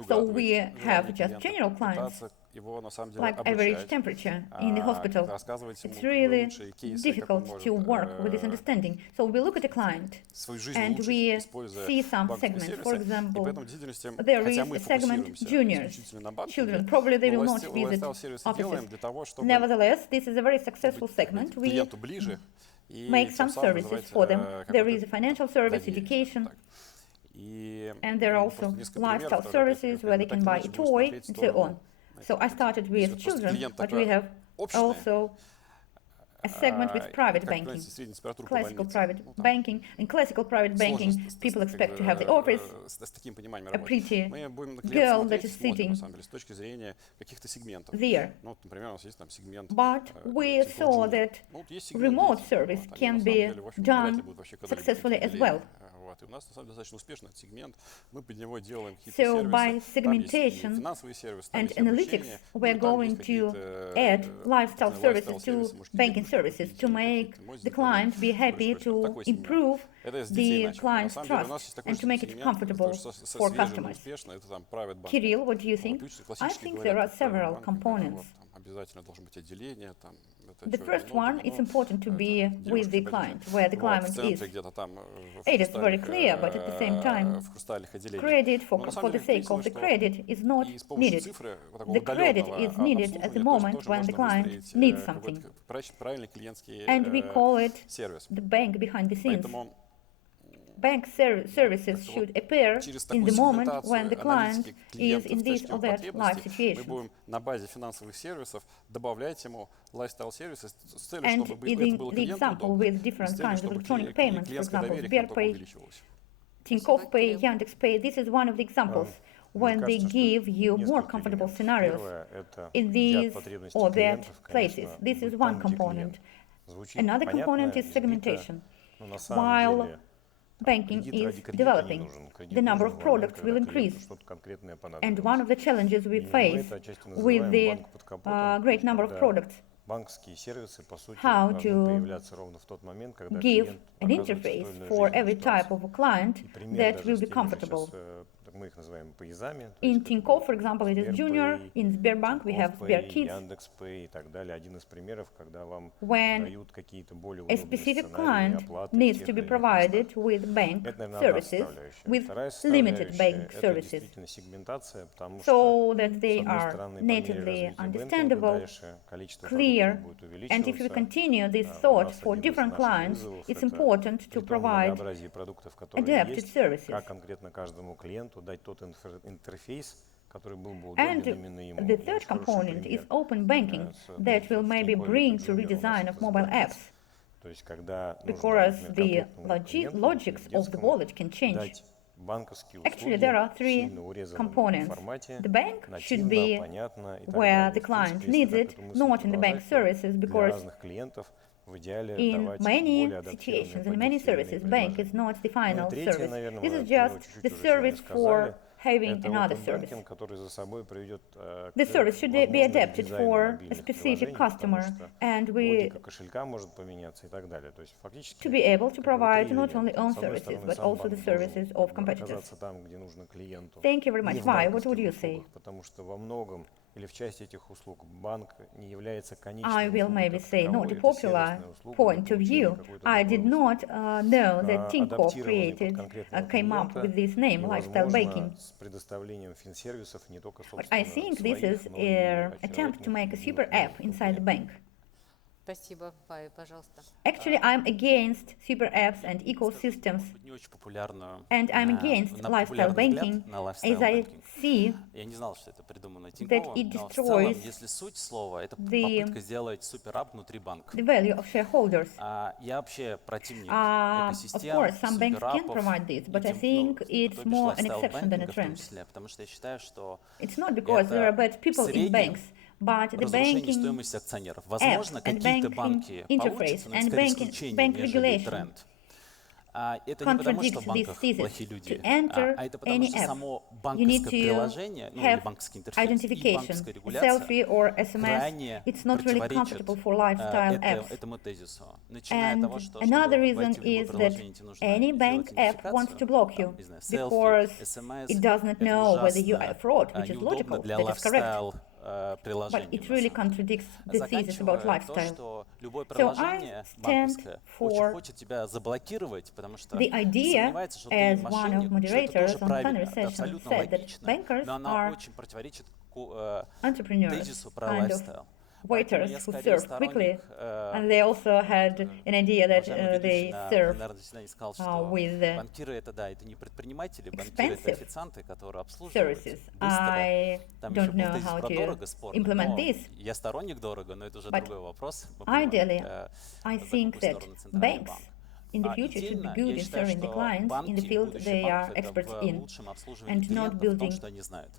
So we have just general clients, like average temperature in the hospital. It's really difficult to work with this understanding. So we look at the client and we see some segments. For example, there is a segment juniors, children. Probably they will not visit offices. Nevertheless, this is a very successful segment. We make some services for them. There is a financial service, education, and there are also lifestyle services where they can buy a toy and so on. So I started with children, but we have also a segment with private banking, classical private banking. In classical private banking, people expect to have the office, a pretty girl that is sitting there. But we saw that remote service can be done successfully as well. So by segmentation and analytics, we're going to add lifestyle services to banking services to make the client be happy, to improve the client's trust and to make it comfortable for customers. Kirill, what do you think? I think there are several components. The first one, it's important to be with the client, where the client is. It is very clear, but at the same time, credit for the sake of the credit is not needed. The credit is needed at the moment when the client needs something. And we call it the bank behind the scenes. Bank services should appear in the moment when the client is in this or that life situation. And in the example with different kinds of electronic payments, for example, Sberbank, Tinkoff Pay, Yandex Pay, this is one of the examples when they give you more comfortable scenarios in these or that places. This is one component. Another component is segmentation. While banking is developing, the number of products will increase. And one of the challenges we face with the great number of products, how to give an interface for every type of a client that will be comfortable. In Tinkoff, for example, it is junior. In Sberbank, we have Sberkids. When a specific client needs to be provided with bank services, with limited bank services, so that they are natively understandable, clear, and if you continue this thought for different clients, it's important to provide adapted services. And the third component is open banking that will maybe bring to redesign of mobile apps, because the logics of the wallet can change. Actually, there are three components. The bank should be where the client needs it, not in the bank services, because in many situations, in many services, bank is not the final service. This is just the service for having another service. The service should be adapted for a specific customer, and we to be able to provide not only own services, but also the services of competitors. Thank you very much. Vahe, what would you say? I will maybe say not a popular point of view. I did not know that Tinkoff came up with this name, lifestyle banking. But I think this is an attempt to make a super app inside the bank. Спасибо. Vahe, пожалуйста. Actually, I'm against super apps and ecosystems, не очень популярную, and I'm against lifestyle banking, as I see Я не знал, что это придумано that Тиньковым, it но в целом, destroys если суть слова, это the попытка сделать суперап внутри банка. the value of shareholders. Я вообще противник Of экосистем, course, some banks can суперапов, provide this, but I то think бишь it's more an lifestyle exception than a банкинга в том trend. числе, потому что я считаю, что It's not because there are bad people in среднем banks, but the разрушение banking стоимости акционеров. Возможно, apps and какие-то banking банки interface получатся, но это and скорее bank исключение, нежели regulation тренд. Это не потому, что в contradicts this банках thesis. плохие люди, To enter это потому, any что app, само you need банковское to приложение, ну или have банковский интерфейс и identification, банковская a регуляция selfie or SMS. крайне It's not really противоречат comfortable for lifestyle apps. этому тезису. Начиная от And того, что another чтобы reason войти в любое is that приложение, тебе нужно any сделать bank app wants to идентификацию, block там, you не знаю, селфи, because СМС, it does not это know whether you are a ужасно fraud, which is неудобно logical, для that is correct. лайфстайл But приложений. it really contradicts the thesis about Заканчивая то, lifestyle. что любое So I приложение stand банковское очень for хочет тебя заблокировать, потому что the idea, сомневается, что ты as one of мошенник, что это moderators тоже on правильно, plenary это session абсолютно said that логично, bankers но оно are очень противоречит entrepreneurs, тезису про kind of лайфстайл. waiters Я who скорее serve quickly, сторонник, and they also had an idea that уважаемый they ведущий на serve пленарном заседании сказал, что with банкиры это, да, это не предприниматели, банкиры это expensive официанты, которые обслуживают services. быстро. I Там еще don't был know тезис how про to дорого, спорно, implement но this, я сторонник дорого, но это уже but другой вопрос. Мы ideally, понимаем, I за think какую that сторону центральный banks банк. in the future should be Идейно, good я in считаю, serving the что clients in the банки, field будущее they are банков, это experts в in, лучшем обслуживании and not клиентов, в том, building что они знают.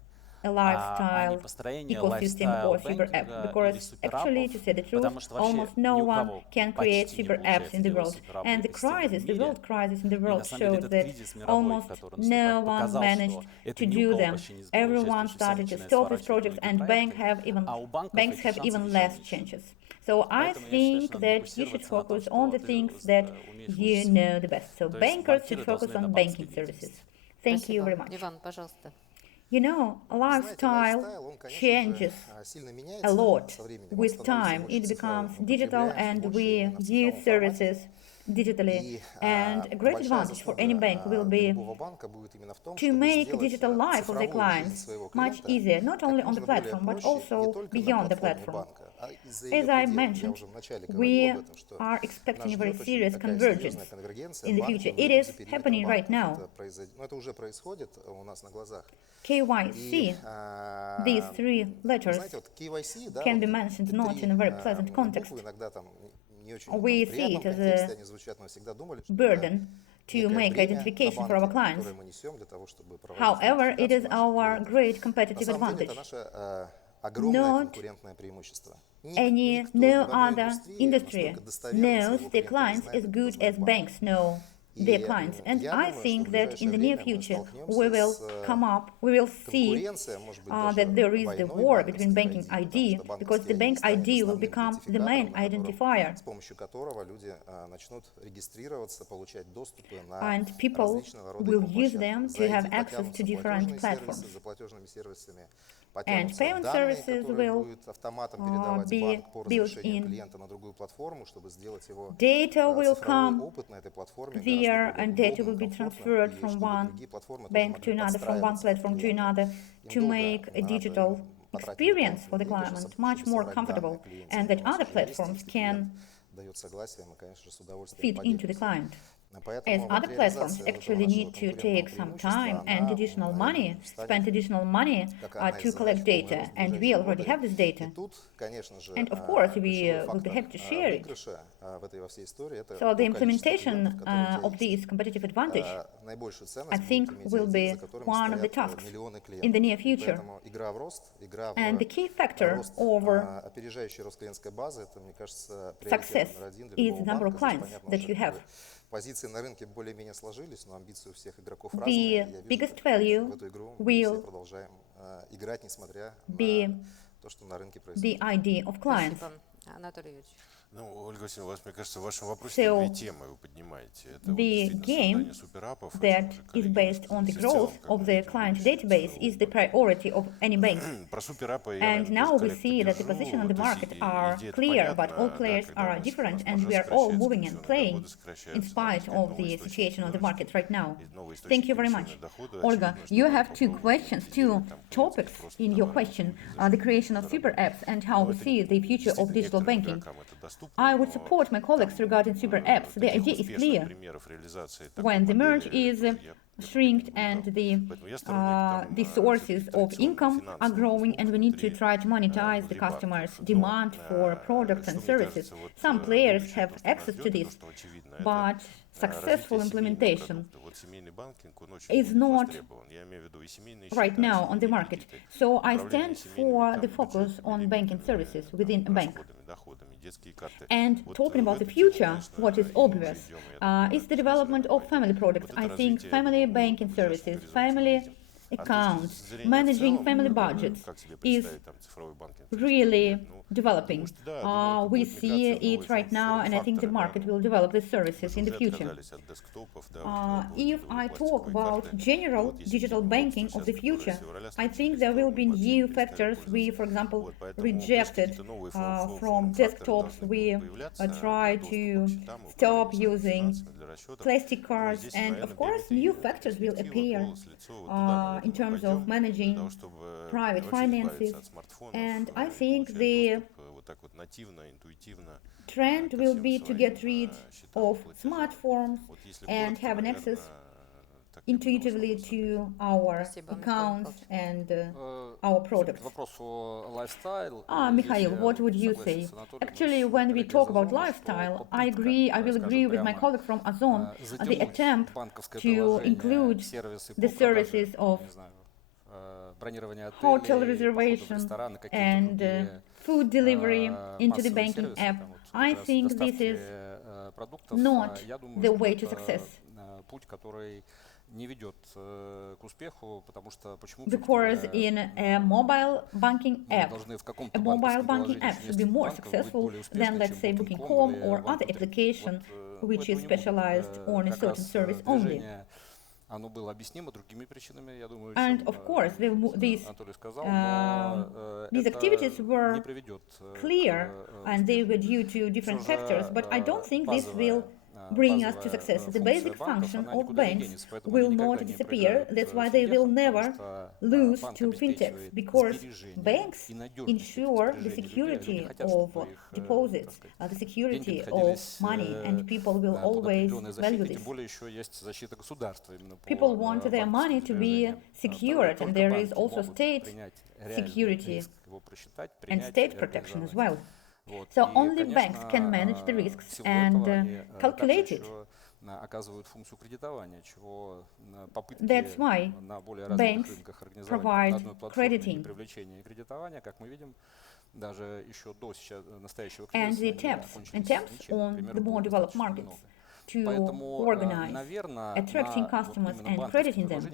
a А не lifestyle построение ecosystem or super app, лайфстайл-бэнкинга because или суперапов, actually, to say the truth, потому что вообще almost no ни у one кого can create почти не super apps получается in the делать world. суперапы And the экосистемы crisis, в the мире. world crisis in the И на world самом деле showed этот that кризис мировой, almost который no наступает, one показал, managed что to это ни у do кого them. почти не получается, Everyone потому что все started to начинают stop these сворачивать projects, многие and проекты, а у банков banks эти have шансы even еще less меньше. chances. So I Поэтому я считаю, think что надо that you should фокусироваться на том, focus on что the ты things that умеешь you лучше know the best. So всего. То есть bankers should банкиры focus должны на on банковской banking services. деятельности. Thank you Спасибо. very much. Иван, пожалуйста. You know, lifestyle changes a lot with time. It becomes digital and we use services digitally. And a great advantage for any bank will be to make digital life of the clients much easier, not only on the platform, but also beyond the platform. As I mentioned, we are expecting a very serious convergence in the future. It is happening right now. KYC, these three letters, can be mentioned not in a very pleasant context. We see it as a burden to make identification for our clients. However, it is our great competitive advantage. Not no other industry knows their clients as good as banks know their clients. And I think that in the near future we will see that there is the war between banking ID, because the bank ID will become the main identifier. And people will use them to have access to different platforms. And payment services will be built in. Data will come there, and data will be transferred from one bank to another, from one platform to another, to make a digital experience for the client much more comfortable, and that other platforms can fit into the client. As other platforms actually need to take some time and additional money, spend additional money to collect data, and we already have this data. And of course, we would be happy to share it. So the implementation of this competitive advantage, I think, will be one of the tasks in the near future. And the key factor over success is the number of clients that you have. The biggest value will be the ID of clients. Ну, Ольга Васильевна, у вас, мне кажется, в вашем вопросе две темы вы поднимаете. Это the game that is based on the growth of the client database is the priority of any bank. And now we see that the position on the market are clear, but all players are different, and we are all moving and playing in spite of the situation on the market right now. Thank you very much. Olga, you have two topics in your question, the creation of super apps and how we see the future of digital banking. I would support my colleagues regarding super apps. The idea is clear. When the merge is shrinked and the sources of income are growing, and we need to try to monetize the customers' demand for products and services. Some players have access to this, but successful implementation is not right now on the market. So I stand for the focus on banking services within a bank. And talking about the future, what is obvious is the development of family products. I think family banking services, family accounts, managing family budgets is really developing. We see it right now, and I think the market will develop these services in the future. If I talk about general digital banking of the future, I think there will be new factors. We, for example, rejected from desktops. We try to stop using plastic cards, and of course new factors will appear in terms of managing private finances, and I think the trend will be to get rid of smartphones and have an access intuitively to our accounts and our products. Mikhail, what would you say? Actually, when we talk about lifestyle, I will agree with my colleague from Ozon, the attempt to include the services of hotel reservation and food delivery into the banking app. I think this is not the way to success. Because in a mobile banking app should be more successful than, let's say, Booking.com or other application which is specialized on a certain service only. And of course, these activities were clear and they were due to different factors, but I don't think this will bring us to success. The basic function of banks will not disappear. That's why they will never lose to fintechs, because banks ensure the security of deposits, the security of money, and people will always value this. People want their money to be secured, and there is also state security and state protection as well. So only banks can manage the risks and calculate it. That's why banks provide crediting. And the attempts on the more developed markets to organize, attracting customers and crediting them.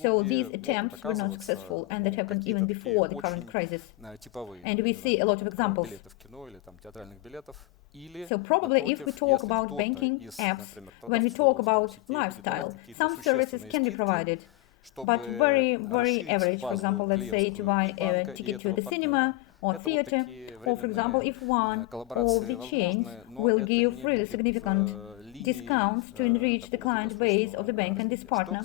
So these attempts were not successful, and that happened even before the current crisis. And we see a lot of examples. So probably if we talk about banking apps, when we talk about lifestyle, some services can be provided, but very, very average. For example, let's say to buy a ticket to the cinema or theater, or for example, if one of the chains will give really significant discounts to enrich the client base of the bank and this partner.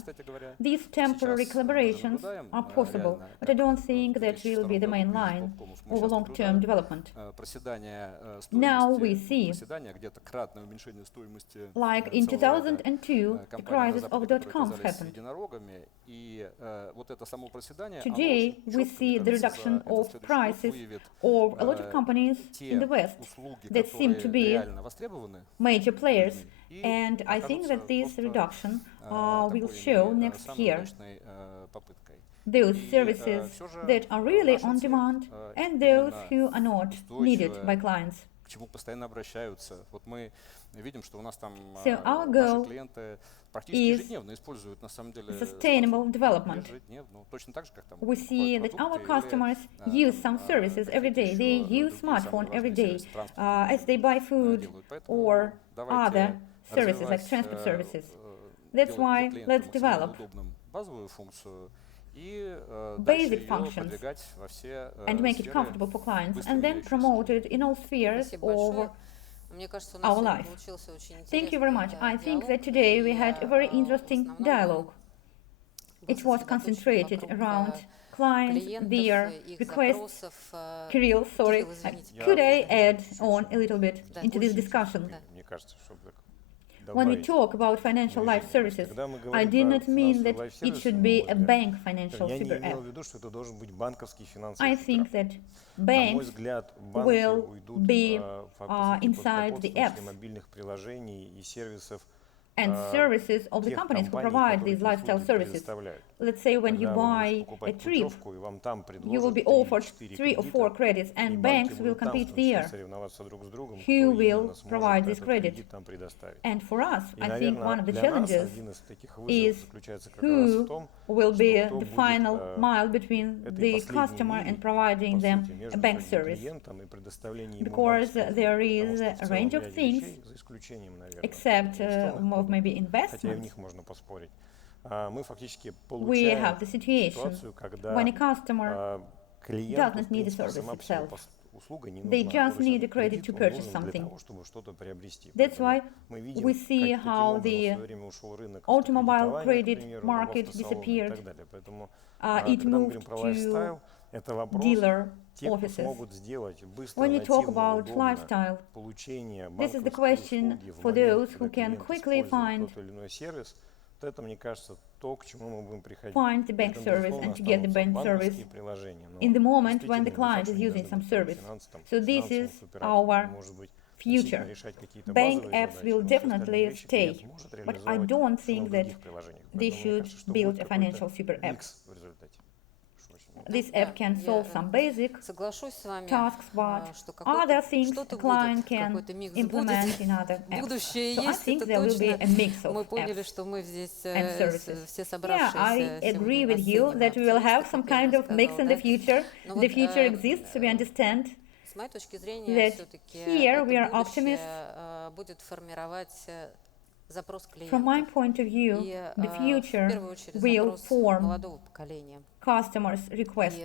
These temporary collaborations are possible, but I don't think that will be the main line of a long-term development. Now we see, like in 2002, the crisis of .coms happened. Today, we see the reduction of prices of a lot of companies in the West that seem to be major players, and I think that this reduction will show next year. Those services that are really on demand and those who are not needed by clients. So our goal is sustainable development. We see that our customers use some services every day. They use smartphone every day as they buy food or other services like transport services. That's why let's develop basic functions and make it comfortable for clients, and then promote it in all spheres of our life. Thank you very much. I think that today we had a very interesting dialogue. It was concentrated around clients, their requests. Kirill, sorry, could I add on a little bit into this discussion? When we talk about financial life services, I did not mean that it should be a bank financial super app. I think that banks will be inside the apps and services of the companies who provide these lifestyle services. Let's say when you buy a trip, you will be offered 3 or 4 credits, and banks will compete there. Who will provide this credit? And for us, I think one of the challenges is who will be the final mile between the customer and providing them a bank service. Because there is a range of things, except of maybe investments. We have the situation when a customer does not need the service itself. They just need a credit to purchase something. That's why we see how the automobile credit market disappeared. It moved to dealer offices. When we talk about lifestyle, this is the question for those who can quickly find the bank service and to get the bank service in the moment when the client is using some service. So this is our future. Bank apps will definitely stay, but I don't think that they should build a financial super app. This app can solve some basic tasks, but other things a client can implement in other apps. So I think there will be a mix of apps and services. Yeah, I agree with you that we will have some kind of mix in the future. The future exists, we understand that here we are optimists. From my point of view, the future will form customers' request,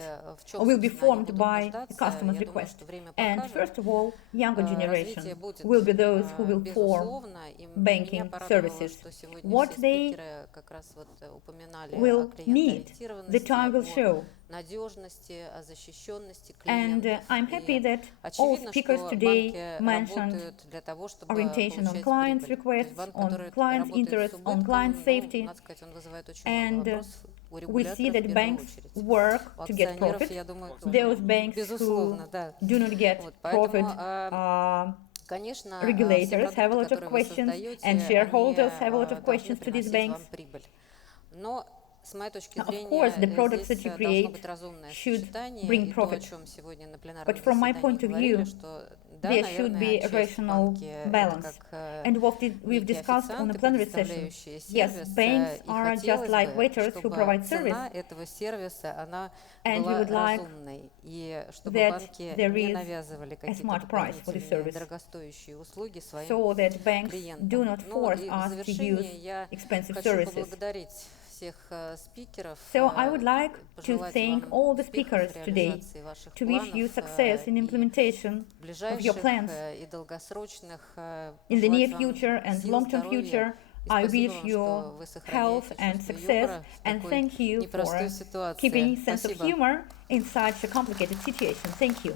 or will be formed by the customer's request. And first of all, younger generation will be those who will form banking services. What they will need, the time will show. And I'm happy that all speakers today mentioned orientation on clients' requests, on clients' interests, on client safety. And we see that banks work to get profit. Those banks who do not get profit, regulators have a lot of questions, and shareholders have a lot of questions to these banks. Of course, the products that you create should bring profit. But from my point of view, there should be a rational balance. And what we've discussed on the plenary session, yes, banks are just like waiters who provide service. And we would like that there is a smart price for the service, so that banks do not force us to use expensive services. So I would like to thank all the speakers today, to wish you success in implementation of your plans. In the near future and long-term future, I wish you health and success, and thank you for keeping sense of humor in such a complicated situation. Thank you.